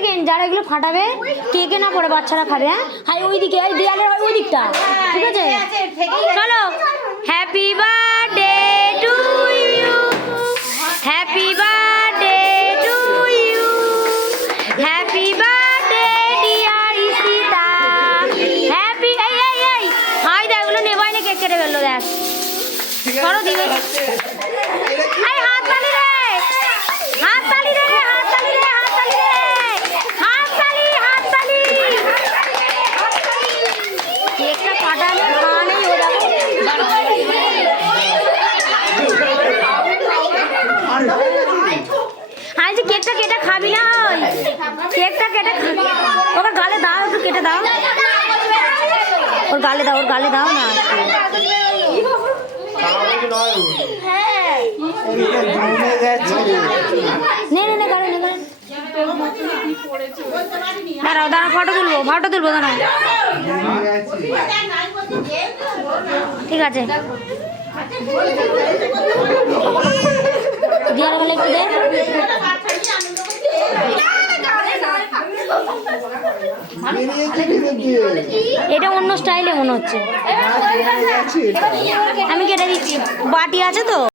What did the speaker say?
Second, যারা এগুলো ফাটাবে কেকে না পড়ে বাচ্চারা খাবে। হ্যাঁ হাই ওই দিকে, এই দেয়ালের ওই দিকটা, ঠিক আছে? চলো, happy birthday to you, happy birthday to you, happy birthday dear Ishita, happy এই এই এই হাই দেখ, এগুলো নেবাই না, কেক কেটে ফেললো দেখ। করো দিবে, এই হাত তালি রে, হাত তালি রে, হাত তালি রে, হাত তালি রে, হাত তালি, হাত তালি। কেকটা কাটালে খাওয়া নেই, ও দেখো আই যে কেকটা কেটে খাবি না, ওই কেকটা কেটে খাবি, ওকে গালে দাও, একটু কেটে দাও, ওর গালে দাও, ওর গালে দাও না। নে নে নে গালে নে গালে। দাঁড়াও দাঁড়াও, ফটো তুলবো, ফটো তুলবো, দাঁড়াও। ঠিক আছে, দিয়ার গালে একটু দে। এটা অন্য স্টাইলে মনে হচ্ছে, আমি কেটে দিচ্ছি, বাটি আছে তো।